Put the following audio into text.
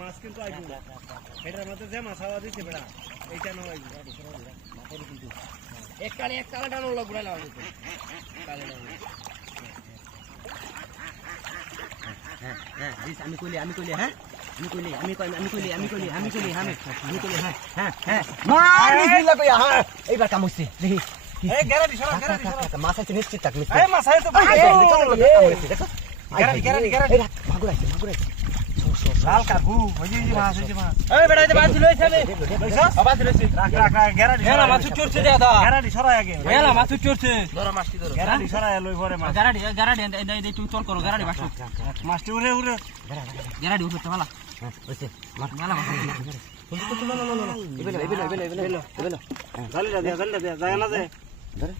মাছ কিন্তু এটার মধ্যে যে মাছ হাওয়া দিচ্ছে বেড়া এইটা না এককালে টানো ঘুরাই লাগাই আমি কইলি হ্যাঁ আমি কইলি হ্যাঁ এইবার কাম হচ্ছে দেখি মাছ আছে নিশ্চিত থাক মাগুর আছে লাল কাকু ওই যে মাছ এই বেটা এই মাছ লইছে আমি আবাজ লইছি রাখ গ্যারান্টি হেলা মাছ চড়ছে দাদা গ্যারান্টি সরাই আগে হেলা মাছ চড়ছে ধরো মাছটি ধরো গ্যারান্টি সরাই লই পরে মাছ গ্যারান্টি এই তুই চল করো গ্যারান্টি বাসু মাছটি উড়ে গ্যারান্টি উঠতে ভালো হইছে মেলা মাছ এবেলো জালি দে যায় না দে ধরে